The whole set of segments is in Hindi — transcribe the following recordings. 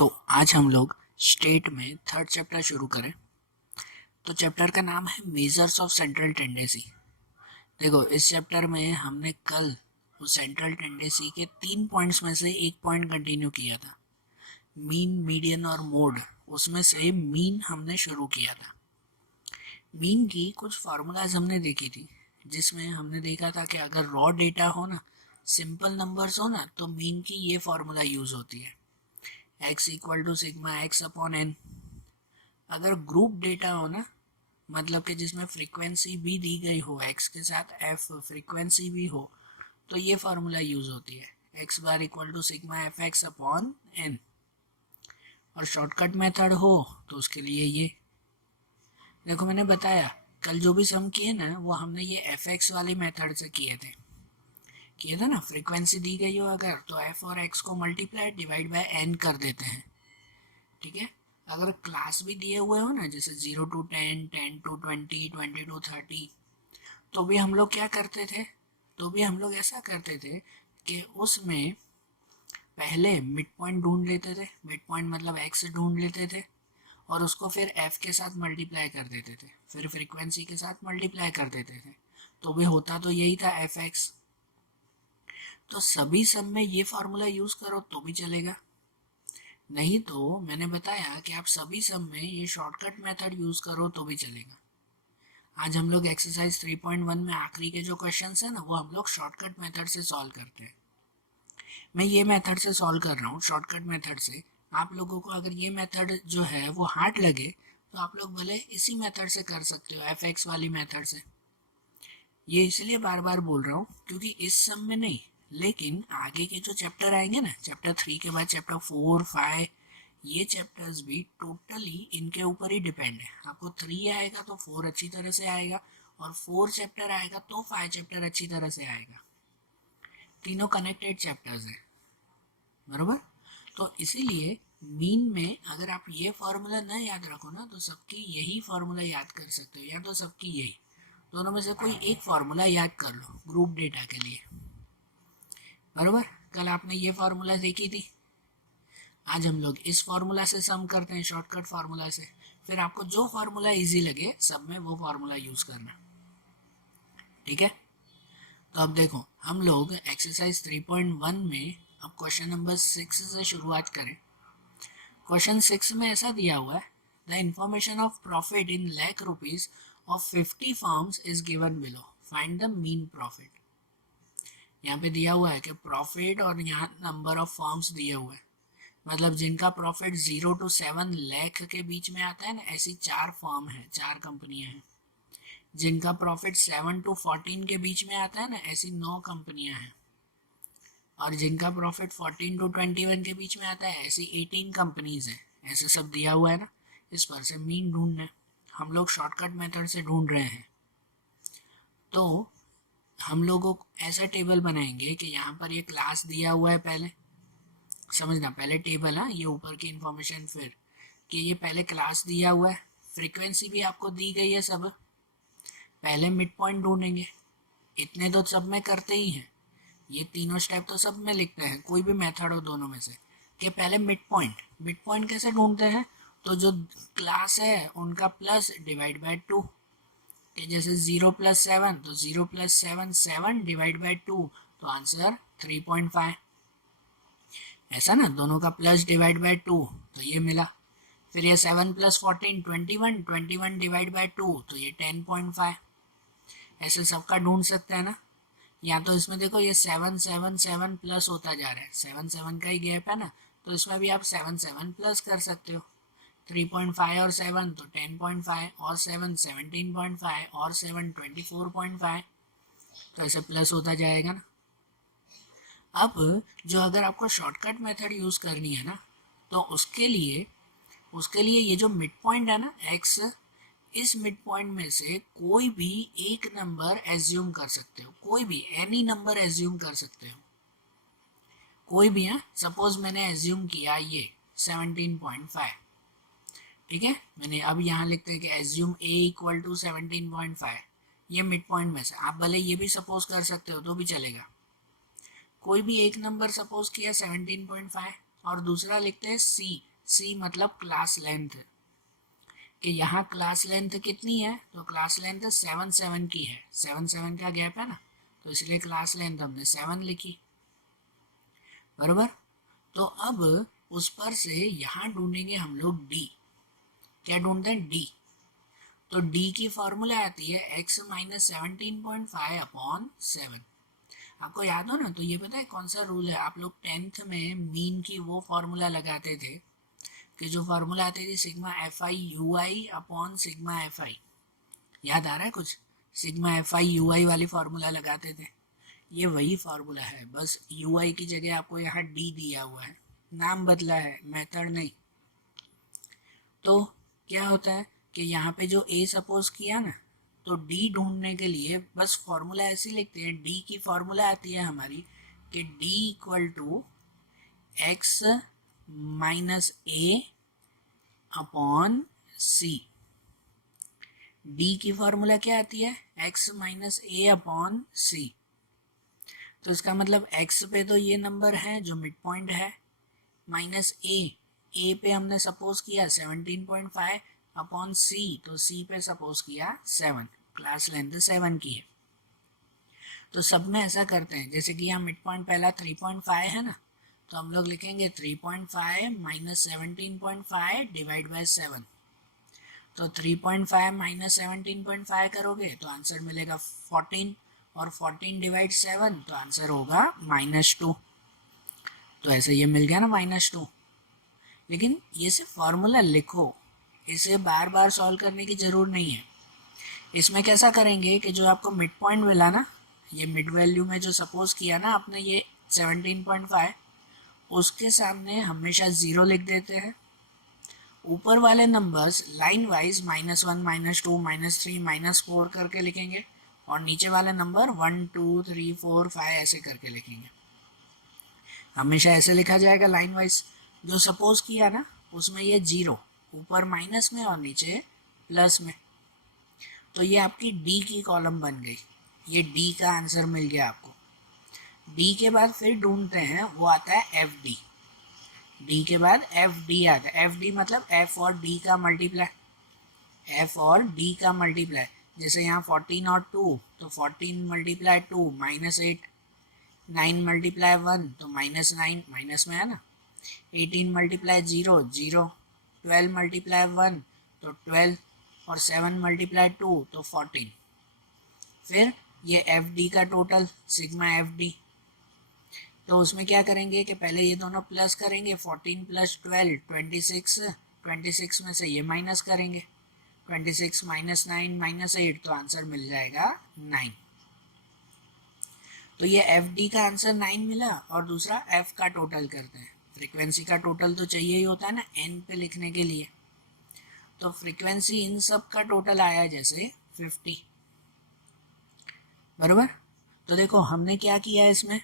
तो आज हम लोग स्टेट में थर्ड चैप्टर शुरू करें। तो चैप्टर का नाम है मेजर्स ऑफ सेंट्रल टेंडेंसी। देखो, इस चैप्टर में हमने कल उस सेंट्रल टेंडेंसी के 3 पॉइंट्स में से एक पॉइंट कंटिन्यू किया था, मीन, मीडियन और मोड। उसमें से मीन हमने शुरू किया था। मीन की कुछ फार्मूलाज हमने देखी थी, जिसमें हमने देखा था कि अगर रॉ डेटा हो ना, सिंपल नंबर्स हो ना, तो मीन की ये फार्मूला यूज होती है, x equal to sigma x upon n. अगर ग्रुप डेटा हो ना, मतलब कि जिसमें फ्रीक्वेंसी भी दी गई हो, x के साथ f फ्रीक्वेंसी भी हो, तो ये फार्मूला यूज होती है, x bar equal to sigma f x upon n. और शॉर्टकट मेथड हो तो उसके लिए ये देखो, मैंने बताया कल जो भी सम किए ना, वो हमने ये एफ एक्स वाली मेथड से किए थे ना। फ्रीक्वेंसी दी गई हो अगर, तो f और x को मल्टीप्लाई डिवाइड बाय n कर देते हैं, ठीक है। अगर क्लास भी दिए हुए हो ना, जैसे 0 to 10, 10 to 20, 20 to 30, तो भी हम लोग क्या करते थे, तो भी हम लोग ऐसा करते थे कि उसमें पहले मिड पॉइंट ढूंढ लेते थे। मिड पॉइंट मतलब x ढूंढ लेते थे और उसको फिर f के साथ मल्टीप्लाई कर देते थे, फिर फ्रीक्वेंसी के साथ मल्टीप्लाई कर देते थे, तो भी होता तो यही था एफ एक्स। तो सभी सब में ये फार्मूला यूज करो तो भी चलेगा, नहीं तो मैंने बताया कि आप सभी सब में ये शॉर्टकट मेथड यूज करो तो भी चलेगा। आज हम लोग एक्सरसाइज 3.1 में आखिरी के जो क्वेश्चंस है ना, वो हम लोग शॉर्टकट मेथड से सॉल्व करते हैं। मैं ये मेथड से सॉल्व कर रहा हूँ, शॉर्टकट मेथड से। आप लोगों को अगर ये मेथड जो है वो हार्ड लगे, तो आप लोग भले इसी मेथड से कर सकते हो, एफ एक्स वाली मेथड से। ये इसलिए बार बार बोल रहा हूँ क्योंकि इस सब में नहीं, लेकिन आगे के जो चैप्टर आएंगे ना, चैप्टर 3 के बाद चैप्टर 4, 5, ये चैप्टर्स भी टोटली इनके ऊपर ही डिपेंड है। आपको 3 आएगा तो 4 अच्छी तरह से आएगा, और 4 चैप्टर आएगा तो 5 चैप्टर अच्छी तरह से आएगा। तीनों कनेक्टेड चैप्टर्स हैं, बरोबर। तो इसीलिए मीन में अगर आप ये फार्मूला न याद रखो ना, तो सबकी यही फार्मूला याद कर सकते हो, या तो सबकी यही, दोनों में से कोई एक फार्मूला याद कर लो ग्रुप डेटा के लिए, बरोबर। कल आपने ये फार्मूला देखी थी, आज हम लोग इस फार्मूला से सम करते हैं, शॉर्टकट फार्मूला से। फिर आपको जो फार्मूला इजी लगे सब में वो फार्मूला यूज करना, ठीक है। तो अब देखो, हम लोग एक्सरसाइज 3.1 में अब क्वेश्चन नंबर 6 से शुरुआत करें। क्वेश्चन 6 में ऐसा दिया हुआ है, the information of profit in lakh rupees of 50 firms is given below, find the mean profit. यहाँ पे दिया हुआ है कि प्रॉफिट और यहाँ नंबर ऑफ फर्म्स दिए हुए हैं, मतलब जिनका प्रॉफिट 0 to 7 लाख के बीच में आता है ना, ऐसी 4 फर्म है, 4 कंपनियां हैं। जिनका प्रॉफिट 7 to 14 के बीच में आता है ना, ऐसी 9 कंपनियां हैं। और जिनका प्रॉफिट 14 to 21 के बीच में आता है, ऐसी 18 कंपनीज हैं। ऐसे सब दिया हुआ है ना, इस पर से मीन ढूंढना है। हम लोग शॉर्टकट मेथड से ढूंढ रहे हैं, तो हम लोगों को ऐसा टेबल बनाएंगे कि यहाँ पर ये क्लास दिया हुआ है, पहले समझना, पहले टेबल, हाँ, ये ऊपर की इंफॉर्मेशन, फिर कि ये पहले क्लास दिया हुआ है, फ्रीक्वेंसी भी आपको दी गई है सब। पहले मिड पॉइंट ढूंढेंगे, इतने तो सब में करते ही हैं, ये तीनों स्टेप तो सब में लिखते हैं, कोई भी मेथड हो दोनों में से, कि पहले मिड पॉइंट कैसे ढूंढते हैं, तो जो क्लास है उनका प्लस डिवाइड बाय 2, कि जैसे 0 + 7, तो 0 + 7 7 डिवाइड बाय 2, तो आंसर 3.5। ऐसा ना, दोनों का प्लस डिवाइड बाय 2, तो ये मिला। फिर ये 7 + 14 21, 21 डिवाइड बाय 2, तो ये 10.5। ऐसे सबका ढूंढ सकते हैं ना। या तो इसमें देखो, ये 7 7 7 प्लस होता जा रहा है, 7 7 का ही गैप है ना, तो इसमें भी आप 7 7 प्लस कर सकते हो। 3.5 और 7 तो 10.5, और 7 17.5, और 7 24.5, तो ऐसे प्लस होता जाएगा ना। अब जो अगर आपको शॉर्टकट मेथड यूज करनी है ना, तो उसके लिए ये जो मिड पॉइंट है ना x, इस मिड पॉइंट में से कोई भी एक नंबर एज्यूम कर सकते हो, कोई भी एनी नंबर एज्यूम कर सकते हो, कोई भी। है, सपोज मैंने एज्यूम किया ये 17.5, ठीक है। मैंने अब यहाँ लिखते हैं कि एज्यूम a इक्वल टू 17.5, ये मिड पॉइंट में से। आप भले ये भी सपोज कर सकते हो तो भी चलेगा। कोई भी एक नंबर सपोज किया 17.5, और दूसरा लिखते हैं c, सी मतलब क्लास लेंथ, कि यहाँ क्लास लेंथ कितनी है, तो क्लास लेंथ 7 की है, 7 का गैप है ना, तो इसलिए क्लास लेंथ हमने 7 लिखी, बराबर। तो अब उस पर से यहाँ ढूंढेंगे हम लोग डी, क्या ढूंढते हैं, डी। तो डी की फॉर्मूला आती है x माइनस 17.5 अपॉन 7। आपको याद हो ना, तो ये पता है कौन सा रूल है, आप लोग 10th में मीन की वो फॉर्मूला लगाते थे, कि जो फार्मूला आती थी sigma F I you I upon sigma F I, याद आ रहा है कुछ, सिग्मा एफ आई यू आई वाली फार्मूला लगाते थे, ये वही फार्मूला है, बस यू आई की जगह आपको यहाँ डी दिया हुआ है, नाम बदला है, मेथड नहीं। तो क्या होता है कि यहाँ पे जो ए सपोज किया ना, तो डी ढूंढने के लिए बस फॉर्मूला ऐसे लिखते हैं, डी की फॉर्मूला आती है हमारी कि d equal to x minus a upon c. D की फॉर्मूला क्या आती है, x minus a upon c. तो इसका मतलब एक्स पे तो ये नंबर है जो मिड पॉइंट है, माइनस ए पे हमने सपोज किया 17.5 अपॉन सी, तो सी पे सपोज किया 7, क्लास लेंथ 7 की है। तो सब में ऐसा करते हैं, जैसे कि यहाँ मिड पॉइंट पहला 3.5 है ना, तो हम लोग लिखेंगे 3.5 माइनस 17.5 डिवाइड बाय 7। तो 3.5 माइनस 17.5 करोगे तो आंसर मिलेगा 14, और 14 डिवाइड 7 तो आंसर होगा -2। तो ऐसे ये मिल गया ना -2। लेकिन ये सिर्फ फॉर्मूला लिखो, इसे बार बार सॉल्व करने की ज़रूर नहीं है। इसमें कैसा करेंगे कि जो आपको मिड पॉइंट मिला ना, ये मिड वैल्यू में जो सपोज किया ना आपने ये 17.5, उसके सामने हमेशा 0 लिख देते हैं। ऊपर वाले नंबर्स लाइन वाइज -1 -2 -3 -4 करके लिखेंगे, और नीचे वाले नंबर 1 2 3 4 5 ऐसे करके लिखेंगे। हमेशा ऐसे लिखा जाएगा लाइन वाइज। जो सपोज किया ना उसमें ये 0 ऊपर माइनस में और नीचे प्लस में, तो ये आपकी डी की कॉलम बन गई, ये डी का आंसर मिल गया आपको। डी के बाद फिर ढूंढते हैं, वो आता है एफ डी। डी के बाद एफ डी आता है, एफ डी मतलब एफ और डी का मल्टीप्लाई, एफ और डी का मल्टीप्लाई। जैसे यहाँ 14 और 2, तो 14 मल्टीप्लाई 2 -8, 9 मल्टीप्लाई 1 तो -9, माइनस में है ना, 18 मल्टीप्लाई 0 0, 12 मल्टीप्लाई 1 तो 12, और 7 मल्टीप्लाई 2 तो 14। फिर ये एफ डी का टोटल सिग्मा एफ डी, तो उसमें क्या करेंगे कि पहले ये दोनों प्लस करेंगे, 14 प्लस 12 26, 26 में से ये माइनस करेंगे, 26 माइनस 9 माइनस 8 तो आंसर मिल जाएगा 9। तो ये एफ डी का आंसर 9 मिला, और दूसरा एफ का टोटल करते हैं। फ्रीक्वेंसी का टोटल तो चाहिए ही होता है ना एन पे लिखने के लिए, तो फ्रीक्वेंसी इन सब का टोटल आया जैसे 50, बराबर। तो देखो हमने क्या किया है इसमें,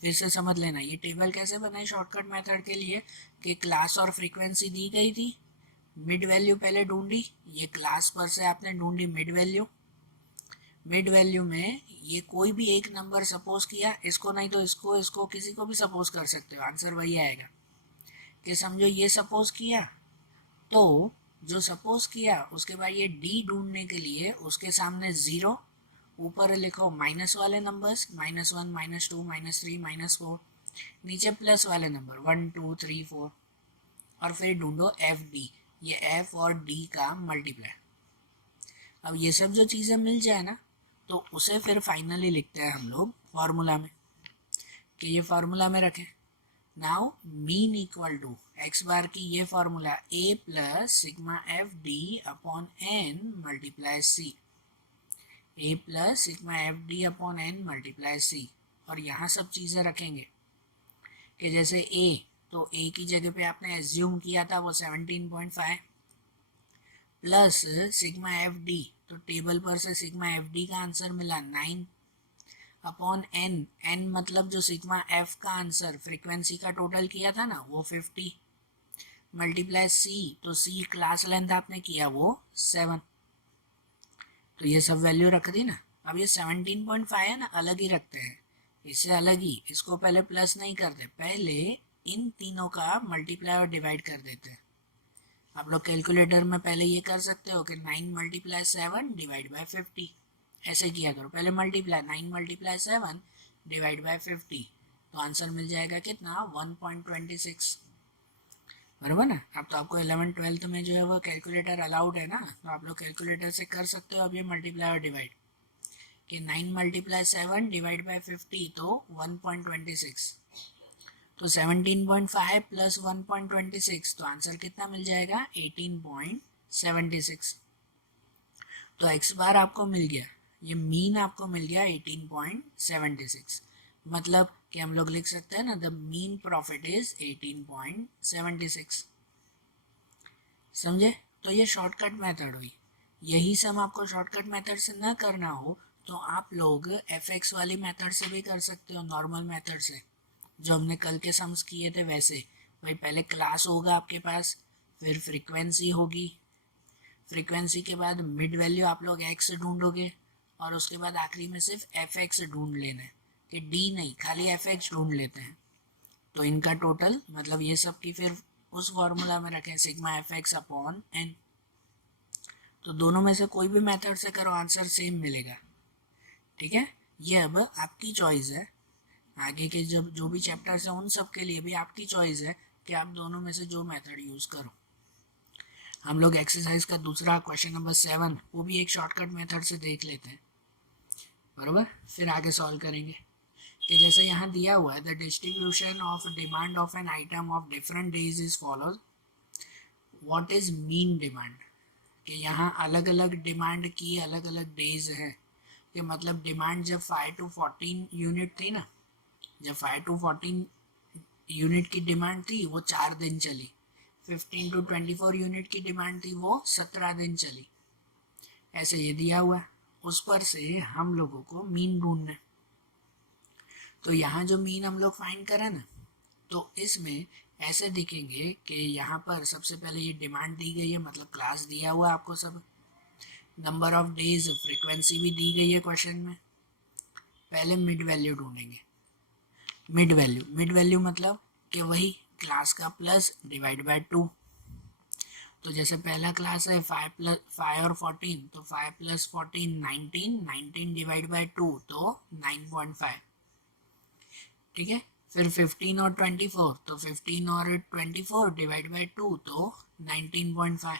फिर से समझ लेना, ये टेबल कैसे बनाई शॉर्टकट मेथड के लिए, कि क्लास और फ्रीक्वेंसी दी गई थी, मिड वैल्यू पहले ढूंढी, ये क्लास पर से आपने ढूंढी मिड वैल्यू, मिड वैल्यू में ये कोई भी एक नंबर सपोज किया, इसको नहीं तो इसको, इसको किसी को भी सपोज कर सकते हो, आंसर वही आएगा। कि समझो ये सपोज किया, तो जो सपोज किया उसके बाद ये डी ढूंढने के लिए उसके सामने 0, ऊपर लिखो माइनस वाले नंबर्स -1 -2 -3 -4, नीचे प्लस वाले नंबर 1 2 3 4, और फिर ढूंढो एफ डी, ये एफ और डी का मल्टीप्लाई। अब ये सब जो चीज़ें मिल जाए ना, तो उसे फिर फाइनली लिखते हैं हम लोग फार्मूला में, कि ये फार्मूला में रखें। Now mean equal to X bar की ये formula A plus sigma F D upon N multiply C, A plus sigma F D upon N multiply C. और यहाँ सब चीज़ें रखेंगे कि जैसे ए, तो ए की जगह पे आपने एज्यूम किया था वो 17.5, प्लस सिग्मा एफ डी, तो टेबल पर से सिग्मा एफ डी का आंसर मिला 9, अपॉन एन, एन मतलब जो सिग्मा एफ का आंसर फ्रीक्वेंसी का टोटल किया था ना वो 50, मल्टीप्लाई सी, तो सी क्लास लेंथ आपने किया वो 7। तो ये सब वैल्यू रख दी ना। अब ये 17.5 है ना, अलग ही रखते हैं, इससे अलग ही, इसको पहले प्लस नहीं करते, पहले इन तीनों का मल्टीप्लाई और डिवाइड कर देते हैं। आप लोग कैलकुलेटर में पहले ये कर सकते हो कि 9 मल्टीप्लाई 7 डिवाइड बाय 50, ऐसे किया करो। पहले मल्टीप्लाई 9 मल्टीप्लाई 7 डिवाइड बाय 50, तो आंसर मिल जाएगा कितना 1.26, बराबर ना। अब तो आपको 11th-12th में जो है वो कैलकुलेटर अलाउड है ना, तो आप लोग कैलकुलेटर से कर सकते हो अब ये मल्टीप्लाई और डिवाइड, कि 9 मल्टीप्लाई 7 डिवाइड बाय 50 तो 1.26, तो 17.5 प्लस 1.26, तो आंसर कितना मिल जाएगा 18.76। तो एक्स बार आपको मिल गया, ये मीन आपको मिल गया 18.76, मतलब कि हम लोग लिख सकते हैं ना द मीन प्रॉफिट इज 18.76। समझे? तो ये शॉर्टकट मेथड हुई। यही सम आपको शॉर्टकट मेथड से ना करना हो तो आप लोग एफ वाली मेथड से भी कर सकते हो, नॉर्मल मेथड से, जो हमने कल के सम्स किए थे वैसे। भाई पहले क्लास होगा आपके पास, फिर फ्रीक्वेंसी होगी, फ्रीक्वेंसी के बाद मिड वैल्यू आप लोग एक्स ढूंढोगे, और उसके बाद आखिरी में सिर्फ एफ एक्स ढूंढ लेना है, कि डी नहीं, खाली एफ एक्स ढूंढ लेते हैं। तो इनका टोटल मतलब ये सब की फिर उस फॉर्मूला में रखें sigma f x upon n. तो दोनों में से कोई भी मेथड से करो आंसर सेम मिलेगा, ठीक है। ये अब आपकी चॉइस है, आगे के जब जो भी चैप्टर्स हैं उन सब के लिए भी आपकी चॉइस है कि आप दोनों में से जो मेथड यूज़ करो। हम लोग एक्सरसाइज का दूसरा क्वेश्चन नंबर 7 वो भी एक शॉर्टकट मेथड से देख लेते हैं, बराबर, फिर आगे सॉल्व करेंगे। कि जैसे यहाँ दिया हुआ है the distribution of demand of an item of different days is follows, what is mean demand. कि यहाँ अलग अलग डिमांड की अलग अलग डेज है, कि मतलब डिमांड जब 5 to 14 यूनिट थी ना, जब 5 to 14 यूनिट की डिमांड थी वो 4 दिन चली, 15 to 24 यूनिट की डिमांड थी वो 17 दिन चली, ऐसे ये दिया हुआ है। उस पर से हम लोगों को मीन ढूंढना है। तो यहाँ जो मीन हम लोग फाइंड करें ना, तो इसमें ऐसे दिखेंगे कि यहाँ पर सबसे पहले ये डिमांड दी गई है, मतलब क्लास दिया हुआ है आपको सब, नंबर ऑफ डेज, फ्रीक्वेंसी भी दी गई है क्वेश्चन में। पहले मिड वैल्यू ढूंढेंगे, मिड वैल्यू मतलब कि वही क्लास का प्लस डिवाइड बाय 2। तो जैसे पहला क्लास है 5 और 14, तो 5 प्लस 14 19 डिवाइड बाय 2 तो 9.5, ठीक है। फिर 15 और 24, तो 15 और 24 डिवाइड बाय 2 तो 19.5।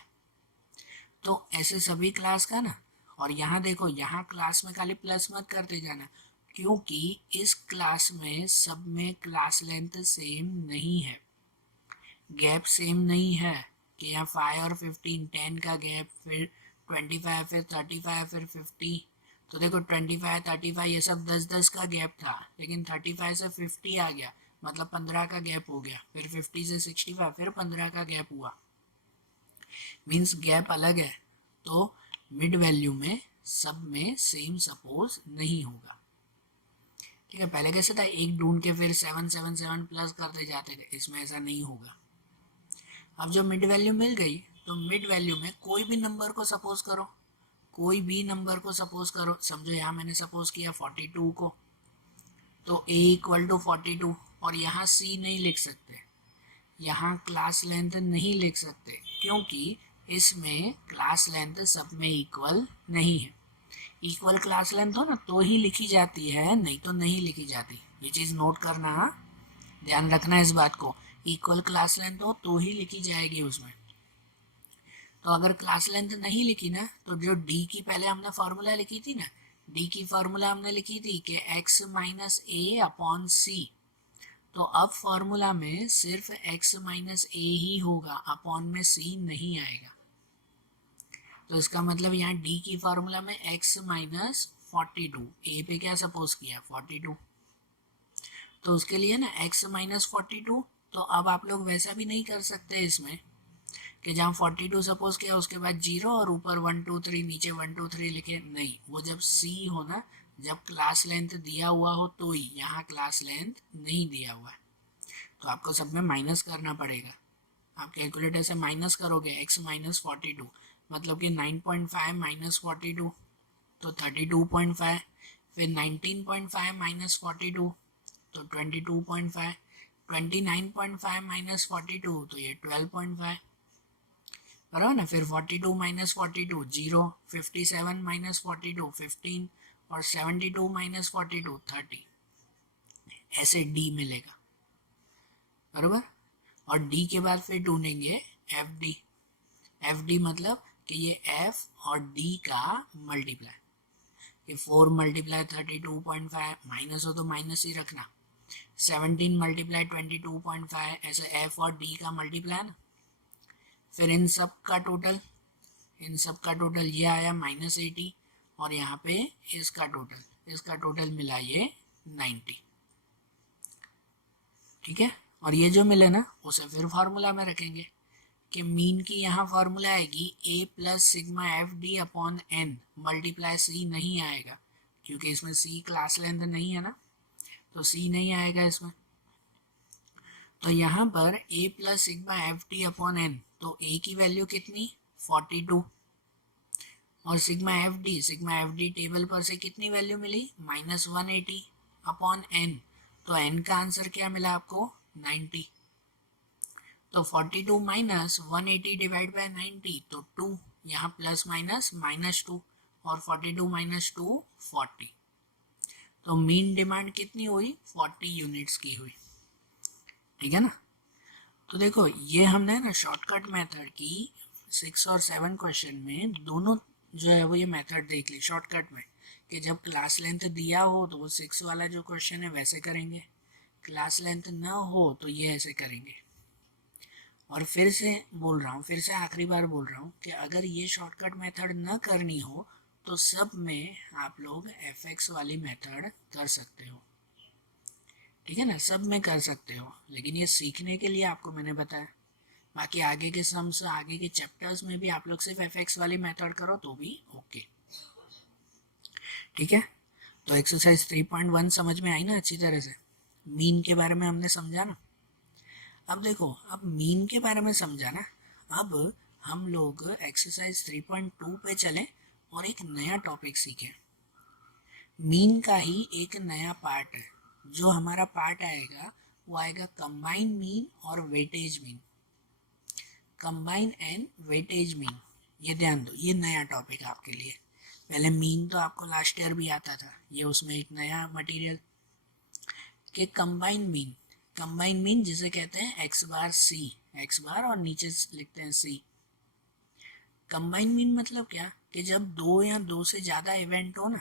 तो ऐसे सभी क्लास का ना, और यहाँ देखो यहाँ क्लास में खाली प्लस मत करते जाना, क्योंकि इस क्लास में सब में क्लास लेंथ सेम नहीं है, गैप सेम नहीं है, कि यहाँ 5 और 15 10 का गैप, फिर 25, फिर 35, फिर 50। तो देखो 25 35 ये सब 10-10 का गैप था, लेकिन 35 से 50 आ गया, मतलब 15 का गैप हो गया, फिर 50 से 65 फिर 15 का गैप हुआ, मीन्स गैप अलग है। तो मिड वैल्यू में सब में सेम सपोज नहीं होगा, ठीक है। पहले कैसे था, एक ढूंढ के फिर 777 प्लस करते जाते थे, इसमें ऐसा नहीं होगा। अब जो मिड वैल्यू मिल गई, तो मिड वैल्यू में कोई भी नंबर को सपोज करो, कोई भी नंबर को सपोज करो। समझो यहाँ मैंने सपोज किया 42 को, तो a इक्वल टू 42, और यहाँ c नहीं लिख सकते, यहाँ क्लास लेंथ नहीं लिख सकते, क्योंकि इसमें क्लास लेंथ सब में इक्वल नहीं है। इक्वल क्लास लेंथ हो ना तो ही लिखी जाती है, नहीं तो नहीं लिखी जाती, ये चीज़ नोट करना, ध्यान रखना इस बात को। इक्वल क्लास लेंथ हो तो ही लिखी जाएगी उसमें। तो अगर क्लास लेंथ नहीं लिखी ना, तो जो डी की पहले हमने फार्मूला लिखी थी ना, डी की फार्मूला हमने लिखी थी कि x minus a upon c, तो अब फार्मूला में सिर्फ x माइनस ए ही होगा, अपॉन में c नहीं आएगा। तो इसका मतलब यहाँ डी की फार्मूला में x माइनस 42, ए पे क्या सपोज किया 42, तो उसके लिए ना x माइनस 42। तो अब आप लोग वैसा भी नहीं कर सकते इसमें कि जहाँ 42 सपोज किया उसके बाद 0 और ऊपर 1 2 3 नीचे 1 2 3 लिखे, नहीं, वो जब c हो ना, जब क्लास लेंथ दिया हुआ हो तो ही, यहाँ क्लास लेंथ नहीं दिया हुआ है, तो आपको सब में माइनस करना पड़ेगा। आप कैलकुलेटर से माइनस करोगे x माइनस 42, मतलब कि 9.5 माइनस 42 तो 32.5, फिर 19.5 माइनस 42 तो 22.5, 29.5 माइनस 42 तो ये 12.5, बराबर ना। फिर 42 माइनस 42 0, 57 माइनस 42 15 और 72 माइनस 42 30, ऐसे डी मिलेगा बराबर। और डी के बाद फिर ढूंढेंगे एफ डी। एफ डी मतलब कि ये एफ और डी का मल्टीप्लाई, कि 4 मल्टीप्लाई 32.5, माइनस हो तो माइनस ही रखना, 17 मल्टीप्लाई 22.5, ऐसे एफ और डी का मल्टीप्लाई ना। फिर इन सब का टोटल, इन सब का टोटल ये आया -80, और यहाँ पे इसका टोटल मिला ये 90, ठीक है। और ये जो मिले ना उसे फिर फार्मूला में रखेंगे कि मीन की यहाँ फार्मूला आएगी a plus sigma F D upon N multiply C, नहीं आएगा क्योंकि इसमें c क्लास लेंथ नहीं है ना, तो c नहीं आएगा इसमें। तो यहाँ पर a plus sigma F D upon n, तो a की वैल्यू कितनी 42, और सिग्मा एफ डी टेबल पर से कितनी वैल्यू मिली -180 अपॉन एन, तो n का आंसर क्या मिला आपको 90। तो 42 माइनस 180 डिवाइड बाय 90, तो 2, यहाँ प्लस माइनस -2, और 42 माइनस 2 40। तो मीन डिमांड कितनी हुई 40 यूनिट्स की हुई, ठीक है ना। तो देखो ये हमने ना शॉर्टकट मेथड की 6 और 7 क्वेश्चन में दोनों जो है वो ये मेथड देख ली शॉर्टकट में, कि जब क्लास लेंथ दिया हो तो वो 6 वाला जो क्वेश्चन है वैसे करेंगे, क्लास लेंथ ना हो तो ये ऐसे करेंगे। और फिर से बोल रहा हूँ, फिर से आखिरी बार बोल रहा हूँ कि अगर ये शॉर्टकट मेथड न करनी हो तो सब में आप लोग fx वाली मेथड कर सकते हो, ठीक है ना, सब में कर सकते हो, लेकिन ये सीखने के लिए आपको मैंने बताया। बाकी आगे के सम्स, आगे के चैप्टर्स में भी आप लोग सिर्फ fx वाली मेथड करो तो भी ओके, ठीक है। तो एक्सरसाइज 3.1 समझ में आई ना अच्छी तरह से, मीन के बारे में हमने समझा ना। अब देखो, अब मीन के बारे में समझा ना, अब हम लोग एक्सरसाइज 3.2 पे चलें और एक नया टॉपिक सीखें। मीन का ही एक नया पार्ट है, जो हमारा पार्ट आएगा वो आएगा कंबाइन मीन और weightage mean, combine and weightage mean. ये ध्यान दो, ये नया टॉपिक आपके लिए। पहले मीन तो आपको लास्ट ईयर भी आता था, ये उसमें एक नया मटेरियल कि कंबाइन मीन। कंबाइन मीन जिसे कहते हैं एक्स बार सी, एक्स बार और नीचे लिखते हैं सी। कंबाइन मीन मतलब क्या, कि जब दो या दो से ज़्यादा इवेंट हो ना,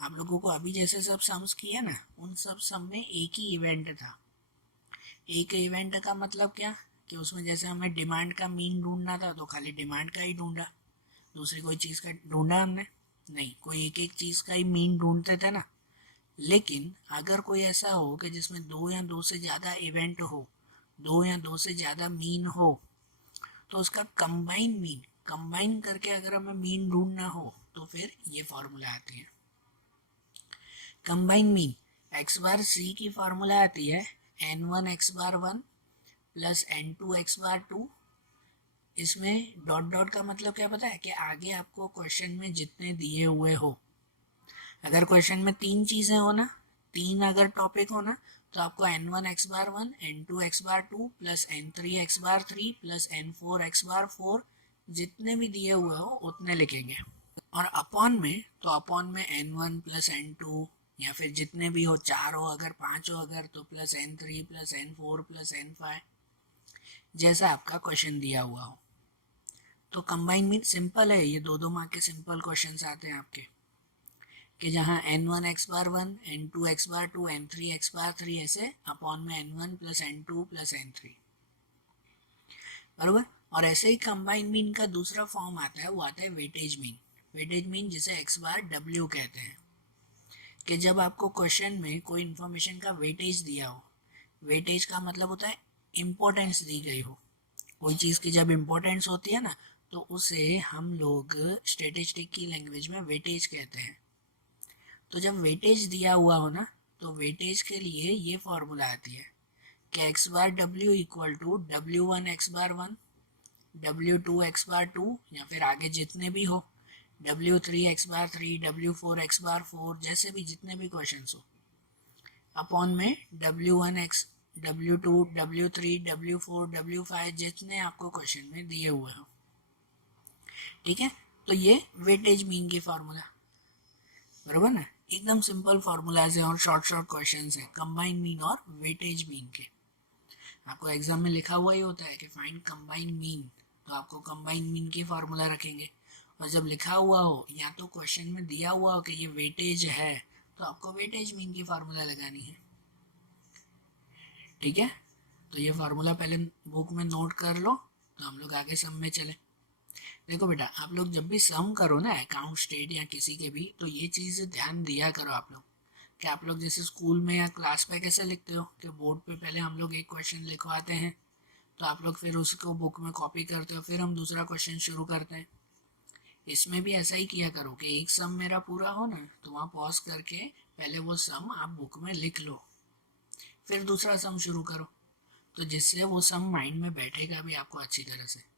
आप लोगों को अभी जैसे सब सम्स किया ना, उन सब सम में एक ही इवेंट था। एक इवेंट का मतलब क्या, कि उसमें जैसे हमें डिमांड का मीन ढूंढना था तो खाली डिमांड का ही ढूंढा, दूसरी कोई चीज़ का ढूंढा हमने नहीं, कोई एक एक चीज़ का ही मीन ढूंढते थे ना। लेकिन अगर कोई ऐसा हो कि जिसमें दो या दो से ज़्यादा इवेंट हो, दो या दो से ज़्यादा मीन हो, तो उसका कंबाइन मीन, कंबाइन करके अगर हमें मीन ढूंढना हो तो फिर ये फार्मूला आती है कंबाइन मीन। एक्स बार सी की फार्मूला आती है n1 x bar 1 plus n2 x bar 2। इसमें डॉट डॉट का मतलब क्या पता है, कि आगे आपको क्वेश्चन में जितने दिए हुए हो, अगर क्वेश्चन में 3 चीज़ें हो ना, 3 अगर टॉपिक हो ना, तो आपको n1 x bar 1, n2 x bar 2 plus n3 x बार 3 प्लस n4 एक्स बार 4, जितने भी दिए हुए हो उतने लिखेंगे। और अपॉन में, तो अपॉन में n1 प्लस n2, या फिर जितने भी हो, 4 हो अगर, 5 हो अगर, तो plus n3 plus n4 plus n5, जैसा आपका क्वेश्चन दिया हुआ हो। तो कंबाइन मीन सिंपल है, ये दो मार्क के सिंपल क्वेश्चंस आते हैं आपके, कि जहाँ n1 x bar 1, n2 x bar 2, n3 x बार 3, ऐसे अपॉन में n1 plus n2 plus n3, बराबर। और ऐसे ही कंबाइन मीन का दूसरा फॉर्म आता है, वो आता है वेटेज मीन। वेटेज मीन जिसे एक्स बार w कहते हैं, कि जब आपको क्वेश्चन में कोई इन्फॉर्मेशन का वेटेज दिया हो, वेटेज का मतलब होता है इम्पोर्टेंस दी गई हो, कोई चीज़ की जब इम्पोर्टेंस होती है ना, तो उसे हम लोग स्टैटिस्टिक की लैंग्वेज में वेटेज कहते हैं। तो जब वेटेज दिया हुआ हो ना, तो वेटेज के लिए ये फॉर्मूला आती है कि X bar W equal to w1 X bar 1, w2 X bar 2, या फिर आगे जितने भी हो, w3 एक्स बार 3, w4 एक्स बार 4, जैसे भी जितने भी क्वेश्चन हो, अपॉन में w1 x, w2, w3, w4, w5, जितने आपको क्वेश्चन में दिए हुए हो। ठीक है, तो ये वेटेज मीन की फार्मूला, बराबर ना, एकदम सिंपल फार्मूलाज है और शॉर्ट शॉर्ट क्वेश्चंस हैं कंबाइन मीन और वेटेज मीन के। आपको एग्जाम में लिखा हुआ ही होता है कि फाइंड कंबाइन मीन, तो आपको कंबाइन मीन की फार्मूला रखेंगे, और जब लिखा हुआ हो या तो क्वेश्चन में दिया हुआ हो कि ये वेटेज है तो आपको वेटेज मीन की फार्मूला लगानी है। ठीक है, तो ये फार्मूला पहले बुक में नोट कर लो, तो हम लोग आगे सम में चले। देखो बेटा, आप लोग जब भी सम करो ना अकाउंट स्टेट या किसी के भी, तो ये चीज़ ध्यान दिया करो आप लोग कि आप लोग जैसे स्कूल में या क्लास में कैसे लिखते हो कि बोर्ड पे पहले हम लोग एक क्वेश्चन लिखवाते हैं, तो आप लोग फिर उसको बुक में कॉपी करते हो, फिर हम दूसरा क्वेश्चन शुरू करते हैं। इसमें भी ऐसा ही किया करो कि एक सम मेरा पूरा हो ना, तो वहाँ पॉज करके पहले वो सम आप बुक में लिख लो, फिर दूसरा सम शुरू करो, तो जिससे वो सम माइंड में बैठेगा भी आपको अच्छी तरह से।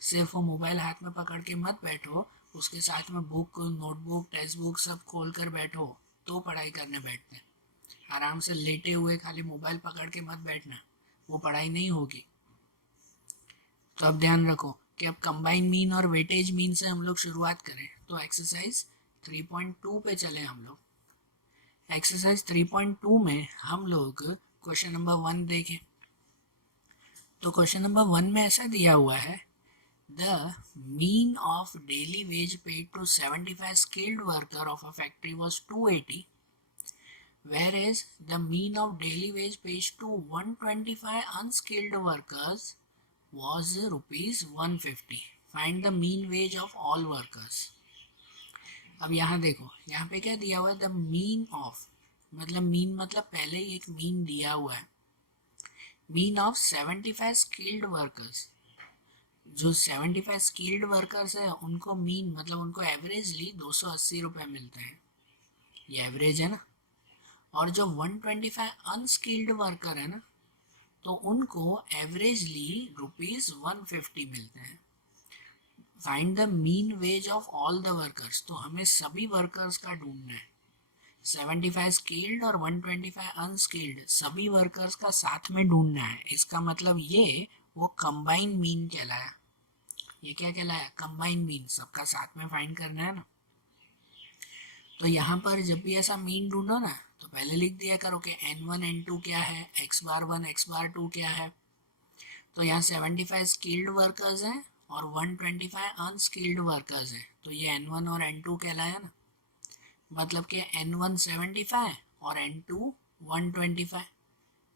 सिर्फ वो मोबाइल हाथ में पकड़ के मत बैठो, उसके साथ में बुक, नोटबुक, टेक्स्ट बुक सब खोल कर बैठो, तो पढ़ाई करने बैठते हैं। आराम से लेटे हुए खाली मोबाइल पकड़ के मत बैठना, वो पढ़ाई नहीं होगी। तो अब ध्यान रखो कि अब कंबाइन मीन और वेटेज मीन से हम लोग शुरुआत करें, तो एक्सरसाइज 3.2 पे चले हम लोग। एक्सरसाइज 3.2 में हम लोग क्वेश्चन नंबर 1 देखें, तो क्वेश्चन नंबर 1 में ऐसा दिया हुआ है, the mean of daily wage paid to 75 skilled worker of a factory was 280, whereas the mean of daily wage paid to 125 unskilled workers was rupees 150. Find the mean wage of all workers. अब यहाँ देखो, यहाँ पे क्या दिया हुआ है, द मीन ऑफ, मतलब मीन मतलब पहले ही एक मीन दिया हुआ है, मीन ऑफ 75 स्किल्ड वर्कर्स। जो 75 स्किल्ड वर्कर्स है उनको मीन मतलब उनको एवरेजली 280 रुपये मिलते हैं, ये एवरेज है ना। और जो 125 अनस्किल्ड वर्कर है ना, तो उनको एवरेजली रुपीज़ 150 मिलते हैं। Find the mean ways of all the workers, तो हमें सभी वर्कर्स का ढूंढना है, 75 स्किल्ड और 125 अनस्किल्ड सभी वर्कर्स का साथ में ढूंढना है। इसका मतलब ये वो कंबाइन मीन कहलाया। ये क्या कहलाया, कंबाइन मीन, सबका साथ में फाइंड करना है ना। तो यहाँ पर जब भी ऐसा मीन ढूंढो ना, तो पहले लिख दिया करो कि n1 n2 क्या है, x बार 1 x बार 2 क्या है। तो यहाँ 75 स्किल्ड वर्कर्स हैं और 125 अनस्किल्ड वर्कर्स हैं, तो ये n1 और n2 कहलाया ना। मतलब कि n1 75 और n2 125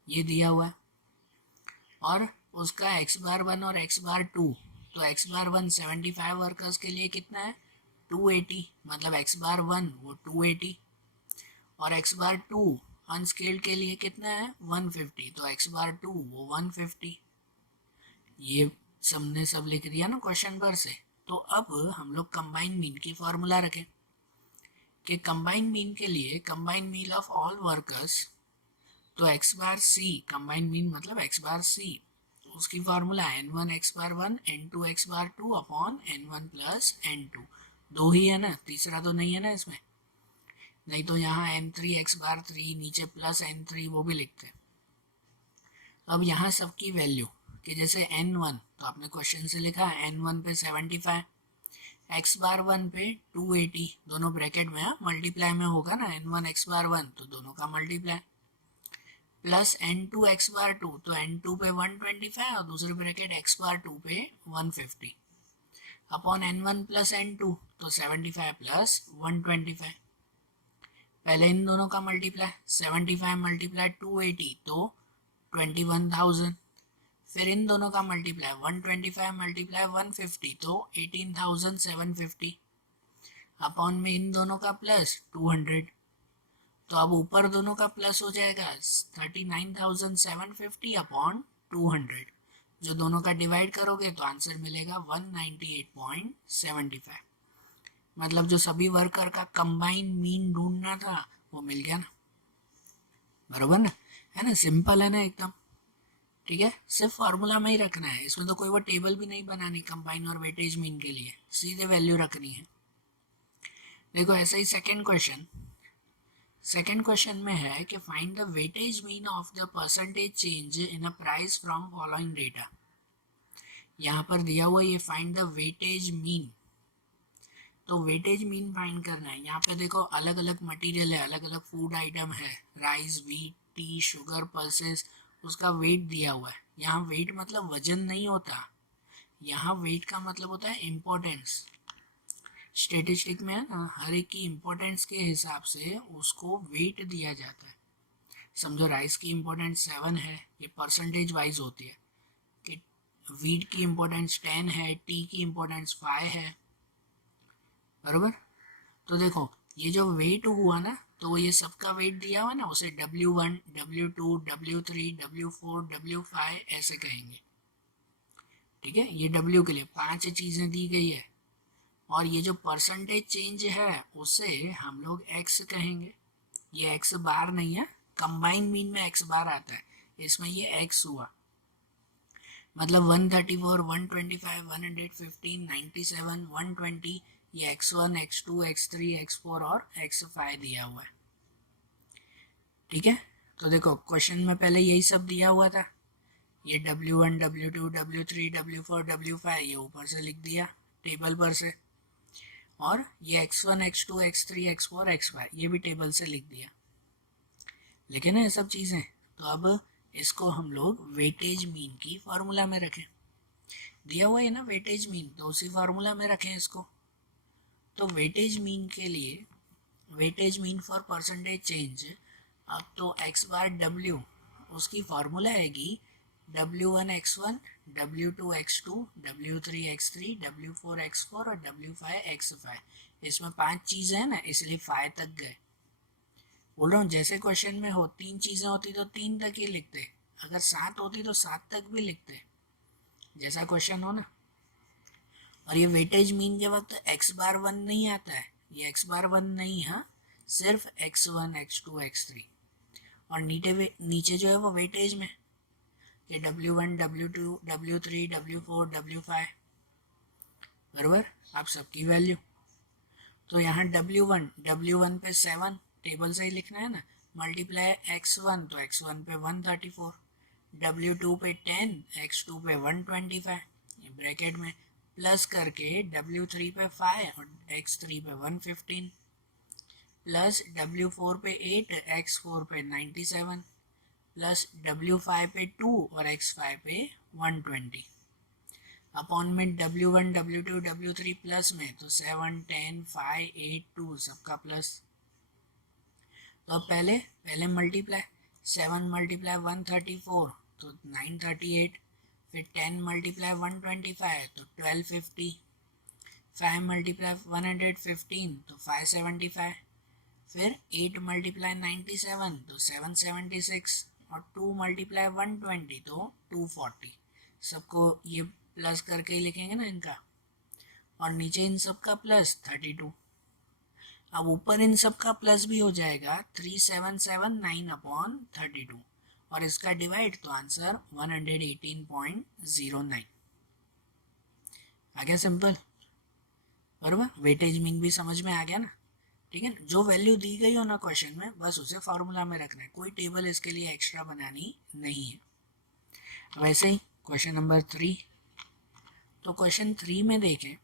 ये दिया हुआ है, और उसका x बार 1 और x बार 2, तो x बार 1 75 वर्कर्स के लिए कितना है 280, मतलब x बार 1 वो 280, और x बार 2 अनस्किल्ड के लिए कितना है 150, तो x बार 2 वो 150। ये सबने सब लिख दिया ना क्वेश्चन पर से। तो अब हम लोग कंबाइन मीन की फॉर्मूला रखें कि कंबाइन मीन के लिए combine mean of all workers, तो x बार c, कंबाइन मीन मतलब x बार c, उसकी फार्मूला n1 x बार 1 n2 x bar 2 upon n1 plus n2। दो ही है ना, तीसरा तो नहीं है ना इसमें, नहीं तो यहाँ n3 x बार 3 नीचे प्लस n3 वो भी लिखते हैं। अब यहाँ सबकी वैल्यू कि जैसे n1 तो आपने क्वेश्चन से लिखा n1 पे 75, x बार 1 पे 280, दोनों ब्रैकेट में मल्टीप्लाई में होगा ना, n1 x बार 1 तो दोनों का multiply, plus n2 x bar 2, तो n2 पे 125 और दूसरे ब्रैकेट x बार 2 पे 150 अपॉन n1 प्लस n2, तो 75 प्लस 125। पहले इन दोनों का मल्टीप्लाई, 75 मल्टीप्लाई 280 तो 21,000, फिर इन दोनों का मल्टीप्लाई 125 मल्टीप्लाई 150 तो 18,750 अपॉन में इन दोनों का प्लस 200, तो अब ऊपर दोनों का प्लस हो जाएगा 39,750 अपॉन 200, जो दोनों का डिवाइड करोगे तो आंसर मिलेगा 198.75। मतलब जो सभी वर्कर का कंबाइन मीन ढूंढना था वो मिल गया ना, बराबर ना, है ना, सिंपल है ना एकदम। ठीक है, सिर्फ फार्मूला में ही रखना है, इसमें तो कोई वो टेबल भी नहीं बनानी कंबाइन और वेटेज मीन के लिए, सीधे वैल्यू रखनी है। देखो ऐसा ही सेकेंड क्वेश्चन में है कि find the weightage mean of the percentage change in a price from following data. यहाँ पर दिया हुआ ये फाइंड द वेटेज मीन, तो वेटेज मीन फाइंड करना है। यहाँ पे देखो अलग अलग मटेरियल है, अलग अलग फूड आइटम है, rice, wheat, T, sugar, pulses, उसका वेट दिया हुआ है। यहाँ वेट मतलब वजन नहीं होता, यहाँ वेट का मतलब होता है इम्पोर्टेंस। स्टेटिस्टिक में हर एक की इम्पोर्टेंस के हिसाब से उसको वेट दिया जाता है। समझो राइस की इम्पोर्टेंस 7 है, ये परसेंटेज वाइज होती है, कि वीट की इम्पोर्टेंस 10 है, टी की इम्पोर्टेंस 5 है, बरोबर। तो देखो ये जो वेट हुआ ना, तो ये सबका वेट दिया हुआ ना, उसे W1, W2, W3, W4, W5 ऐसे कहेंगे, ठीक है। ये W के लिए 5 चीज़ें दी गई है, और ये जो परसेंटेज चेंज है उसे हम लोग x कहेंगे। ये x बार नहीं है, कंबाइन मीन में x बार आता है, इसमें ये x हुआ, मतलब 134, 125, 115, 97, 120, ये x1, x2, x3, x4 और x5 दिया हुआ है, ठीक है। तो देखो क्वेश्चन में पहले यही सब दिया हुआ था, ये W1, W2, W3, W4, W5 ये ऊपर से लिख दिया टेबल पर से, और ये x1, x2, x3, x4, x5 ये भी टेबल से लिख दिया, लेकिन ये सब चीज़ें। तो अब इसको हम लोग वेटेज मीन की फार्मूला में रखें, दिया हुआ है ना वेटेज मीन, तो उसी फार्मूला में रखें इसको। तो वेटेज मीन के लिए, weightage mean for percentage change, अब तो x बार w, उसकी फार्मूला आएगी W1 x1, W2 x2, W3 x3, W4 x4 और W5 x5। इसमें 5 चीज़ें हैं ना, इसलिए 5 तक गए। बोल रहा हूँ जैसे क्वेश्चन में हो 3 चीज़ें होती तो 3 तक ही लिखते, अगर 7 होती तो 7 तक भी लिखते, जैसा क्वेश्चन हो ना। और ये वेटेज मीन के वक्त x बार 1 नहीं आता है, ये x बार 1 नहीं है, सिर्फ x1, x2, x3, और नीचे जो है वो वेटेज में, ये W1, W2, W3, W4, W5, बराबर, आप सबकी वैल्यू। तो यहाँ W1 पे 7 टेबल से ही लिखना है ना, मल्टीप्लाई x1, तो x1 पे 134, W2 पे 10, x2 पे 125, ये ब्रैकेट में प्लस करके W3 पे 5 और x3 पे 115, प्लस W4 पे 8, x4 पे 97, प्लस W5 पे 2 और x5 पे 120, अपॉन में W1, W2, W3 प्लस में, तो 7, 10, 5, 8, 2 सबका प्लस। तो अब पहले मल्टीप्लाई, 7 मल्टीप्लाई 134 तो 938, फिर 10 मल्टीप्लाई 125 तो 1250, 5 मल्टीप्लाई 115 तो 575, फिर 8 मल्टीप्लाई 97 तो 776, और 2 मल्टीप्लाई 120 तो 240। सबको ये प्लस करके ही लिखेंगे ना इनका, और नीचे इन सब का प्लस 32। अब ऊपर इन सब का प्लस भी हो जाएगा 3779 अपॉन 32, और इसका डिवाइड तो आंसर 118.09 आ गया, सिंपल, बराबर। वेटेज मीन भी समझ में आ गया ना, ठीक है। जो वैल्यू दी गई हो ना क्वेश्चन में, बस उसे फार्मूला में रखना है, कोई टेबल इसके लिए एक्स्ट्रा बनानी नहीं है। वैसे ही क्वेश्चन नंबर 3, तो क्वेश्चन 3 में देखें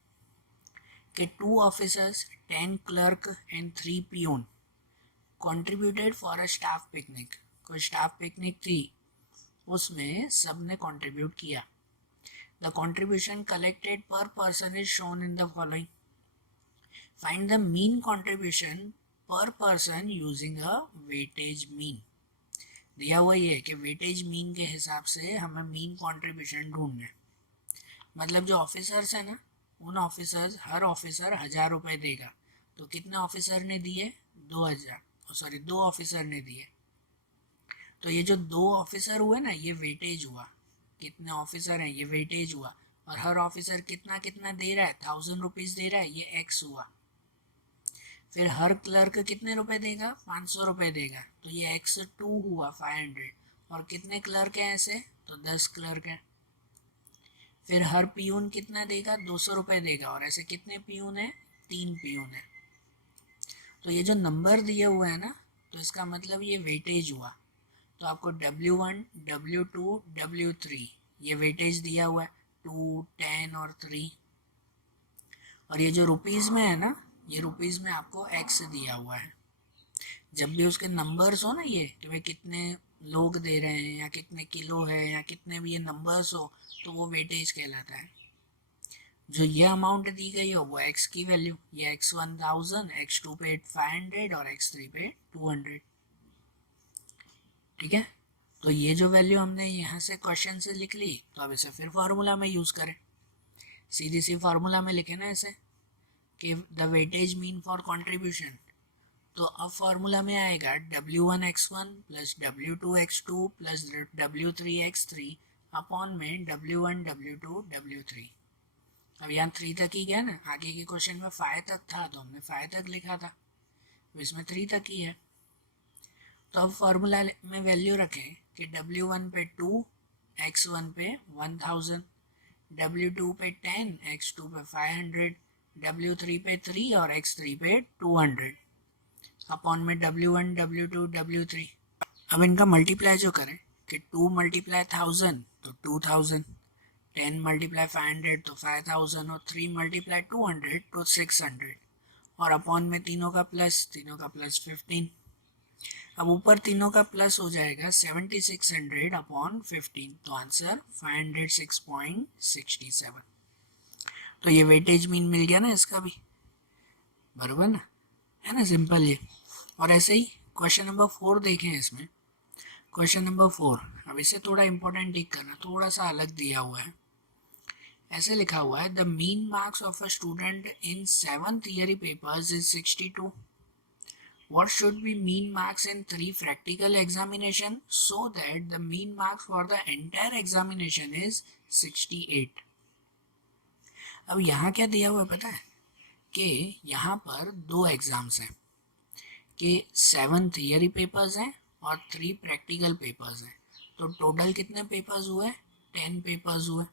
कि 2 officers, 10 clerk and 3 peon contributed for a staff picnic. कोई स्टाफ पिकनिक थी, उसमें सब ने कंट्रीब्यूट किया। द कंट्रीब्यूशन कलेक्टेड पर person is shown in the following, find the mean contribution पर person using a weightage mean. दिया हुआ ये है कि वेटेज मीन के हिसाब से हमें मीन कंट्रीब्यूशन ढूंढना है। मतलब जो ऑफिसर्स है ना, उन ऑफिसर्स, हर ऑफिसर 1000 रुपये देगा, तो कितने ऑफिसर ने दिए, 2 ऑफिसर ने दिए। तो ये जो 2 ऑफिसर हुए ना, ये वेटेज हुआ, कितने ऑफिसर हैं ये वेटेज हुआ, और हर ऑफिसर कितना कितना दे रहा है, 1000 रुपीज़ दे रहा है, ये एक्स हुआ। फिर हर क्लर्क कितने रुपए देगा, 500 रुपये देगा, तो ये x2 हुआ 500, और कितने क्लर्क हैं ऐसे, तो 10 क्लर्क हैं। फिर हर पियून कितना देगा, 200 रुपये देगा, और ऐसे कितने पियून हैं, 3 पियून हैं। तो ये जो नंबर दिए हुए हैं ना, तो इसका मतलब ये वेटेज हुआ। तो आपको W1, W2, W3 ये वेटेज दिया हुआ है, 2, 10 और 3, और ये जो रुपीज़ में है ना, ये रुपीज़ में आपको एक्स दिया हुआ है। जब भी उसके नंबर्स हो ना, ये कि भाई कितने लोग दे रहे हैं या कितने किलो है या कितने भी ये नंबर्स हो, तो वो वेटेज कहलाता है। जो ये अमाउंट दी गई हो वो एक्स की वैल्यू, ये एक्स 1000, एक्स टू पे 500 और एक्स थ्री पे 200। ठीक है, तो ये जो वैल्यू हमने यहाँ से क्वेश्चन से लिख ली, तो अब इसे फिर फार्मूला में यूज़ करें। सीधी सी फार्मूला में लिखे ना इसे कि the weightage mean for contribution. तो अब फार्मूला में आएगा W1x1 plus W2x2 plus W3x3 upon में W1 W2 W3। अब यहाँ 3 तक ही गया ना, आगे के क्वेश्चन में 5 तक था तो हमने 5 तक लिखा था, तो इसमें 3 तक ही है। तो अब फार्मूला में वैल्यू रखें कि W1 पे 2, X1 पे 1000, W2 पे 10, X2 पे 500, W3 पे 3 और X3 पे 200 अपॉन में W1 W2 W3। अब इनका मल्टीप्लाई जो करें कि 2 मल्टीप्लाई 1000 तो 2000, 10 मल्टीप्लाई 500 तो 5000 और 3 मल्टीप्लाई 200 तो 600 और अपॉन में तीनों का प्लस 15। अब ऊपर तीनों का प्लस हो जाएगा 7600 अपॉन 15, तो आंसर 506.67। तो ये वेटेज मीन मिल गया ना इसका भी, बराबर ना, है ना, सिंपल ये। और ऐसे ही क्वेश्चन नंबर 4 देखें, इसमें क्वेश्चन नंबर 4, अब इसे थोड़ा इंपॉर्टेंट टिक करना, थोड़ा सा अलग दिया हुआ है। ऐसे लिखा हुआ है the mean marks of a student in 7 theory papers is 62। What should be mean marks in 3 practical examination so that the mean marks for the entire examination is 68। अब यहाँ क्या दिया हुआ है पता है कि यहाँ पर 2 एग्जाम्स हैं कि 7 थियरी पेपर्स हैं और 3 प्रैक्टिकल पेपर्स हैं। तो टोटल कितने पेपर्स हुए? 10 पेपर्स हुए।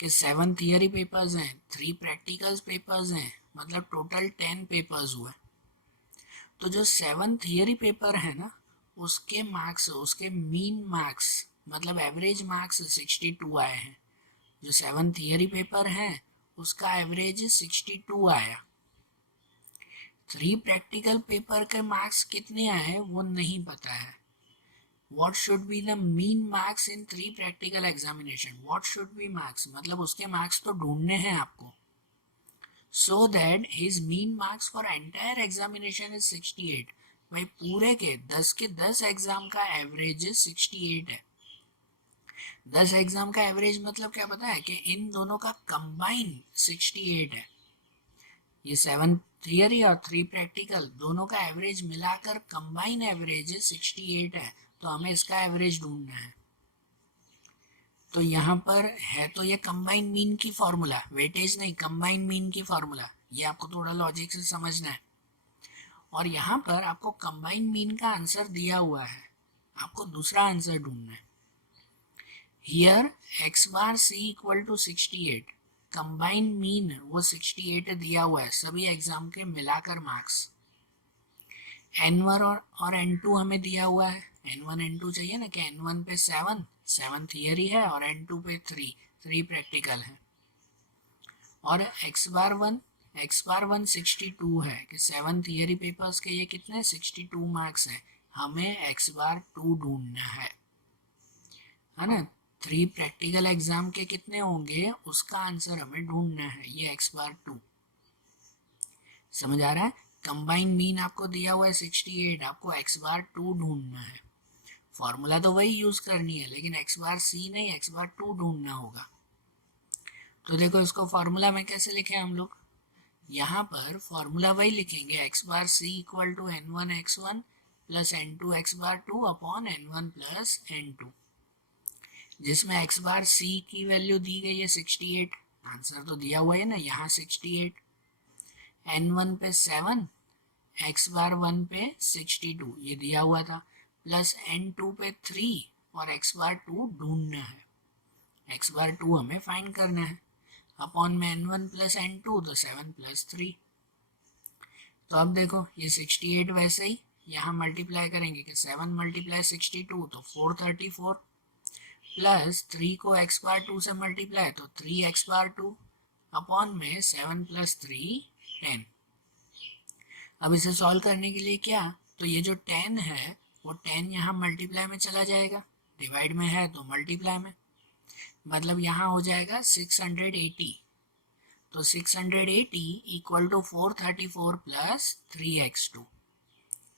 कि 7 थियरी पेपर्स हैं, 3 प्रैक्टिकल पेपर्स हैं, मतलब टोटल 10 पेपर्स हुए। तो जो 7 थियरी पेपर है ना, उसके मार्क्स, उसके मीन मार्क्स मतलब एवरेज मार्क्स 62 आए हैं। जो 7 थियरी पेपर हैं उसका एवरेज 62 आया। 3 प्रैक्टिकल पेपर के मार्क्स कितने आए वो नहीं पता है। What should be the mean marks in 3 practical examination? What should be marks मतलब उसके मार्क्स तो ढूंढने हैं आपको। So that his mean marks for entire examination is 68। भाई पूरे के 10 एग्जाम का एवरेज 68 है। 10 एग्जाम का एवरेज मतलब क्या पता है कि इन दोनों का कंबाइन 68 है। ये 7 थियरी और 3 प्रैक्टिकल दोनों का एवरेज मिलाकर कंबाइन एवरेज 68 है, तो हमें इसका एवरेज ढूंढना है। तो यहाँ पर है तो ये कंबाइन मीन की फॉर्मूला, वेटेज नहीं, कंबाइन मीन की फॉर्मूला, ये आपको थोड़ा लॉजिक से समझना है। और यहाँ पर आपको कंबाइन मीन का आंसर दिया हुआ है, आपको दूसरा आंसर ढूंढना है। Here x bar c equal to 68, combine mean वो 68 दिया हुआ है, सभी एग्जाम के मिलाकर मार्क्स। N1 और N2 हमें दिया हुआ है, N1 N2 चाहिए ना, कि N1 पे 7 थियरी है और N2 पे 3 प्रैक्टिकल है। और x बार वन 62 है कि 7 थियरी पेपर्स के ये कितने 62 मार्क्स हैं, हमें x बार 2 ढूंढना है ना। 3 प्रैक्टिकल एग्जाम के कितने होंगे उसका आंसर हमें ढूंढना है, ये x बार 2। समझ आ रहा है? कंबाइन मीन आपको दिया हुआ है 68, आपको x बार 2 ढूंढना है। फॉर्मूला तो वही यूज करनी है, लेकिन x बार सी नहीं, x बार 2 ढूंढना होगा। तो देखो इसको फॉर्मूला में कैसे लिखे हम लोग, यहाँ पर फॉर्मूला वही लिखेंगे, x bar c equal to n1 x1 plus n2 x bar 2 upon n1 plus n2, जिसमें x बार सी की वैल्यू दी गई है 68, आंसर तो दिया हुआ है ना यहाँ 68, n1 पे 7, x बार 1 पे 62 ये दिया हुआ था, प्लस n2 पे 3 और x बार 2 ढूंढना है, x बार 2 हमें फाइंड करना है, अपॉन में n1 प्लस n2 तो 7 प्लस 3। तो अब देखो ये 68 वैसे ही यहाँ मल्टीप्लाई करेंगे कि 7 मल्टीप्लाई 62 तो 434, प्लस 3 को x बार 2 से मल्टीप्लाई तो 3x बार 2, अपॉन में 7 + 3 10। अब इसे सॉल्व करने के लिए क्या, तो ये जो 10 है वो 10 यहाँ मल्टीप्लाई में चला जाएगा, डिवाइड में है तो मल्टीप्लाई में, मतलब यहाँ हो जाएगा 680। तो 680 इक्वल टू 434 प्लस 3x2,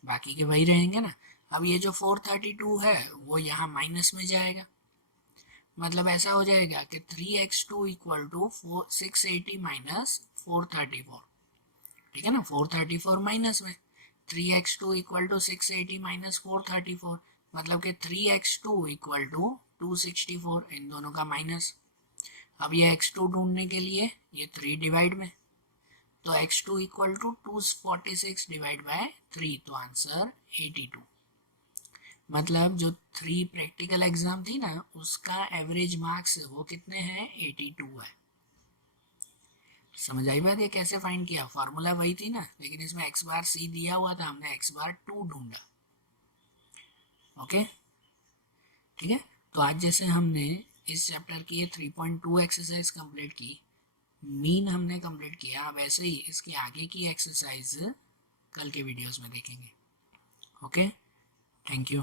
बाकी के वही रहेंगे ना। अब ये जो 432 है वो यहाँ माइनस में जाएगा, मतलब ऐसा हो जाएगा कि 3x2 इक्वल टू 680 माइनस 434, ठीक है ना। 434 माइनस में 3x2 इक्वल टू 680 माइनस 434, मतलब कि 3x2 इक्वल टू 264, इन दोनों का माइनस। अब ये x2 ढूंढने के लिए ये 3 डिवाइड में, तो x2 equal to 246 divide by 3, तो आंसर 82। मतलब जो 3 प्रैक्टिकल एग्जाम थी ना उसका एवरेज मार्क्स वो कितने हैं, 82 है। समझ आई बात, ये कैसे फाइंड किया, फार्मूला वही थी ना, लेकिन इसमें x बार c दिया हुआ था, हमने x बार 2 ढूंढा। ओके ठीक है। तो आज जैसे हमने इस चैप्टर की ये 3.2 एक्सरसाइज कंप्लीट की, मीन हमने कंप्लीट किया, अब ऐसे ही इसकी आगे की एक्सरसाइज कल के वीडियोस में देखेंगे। Okay, thank you.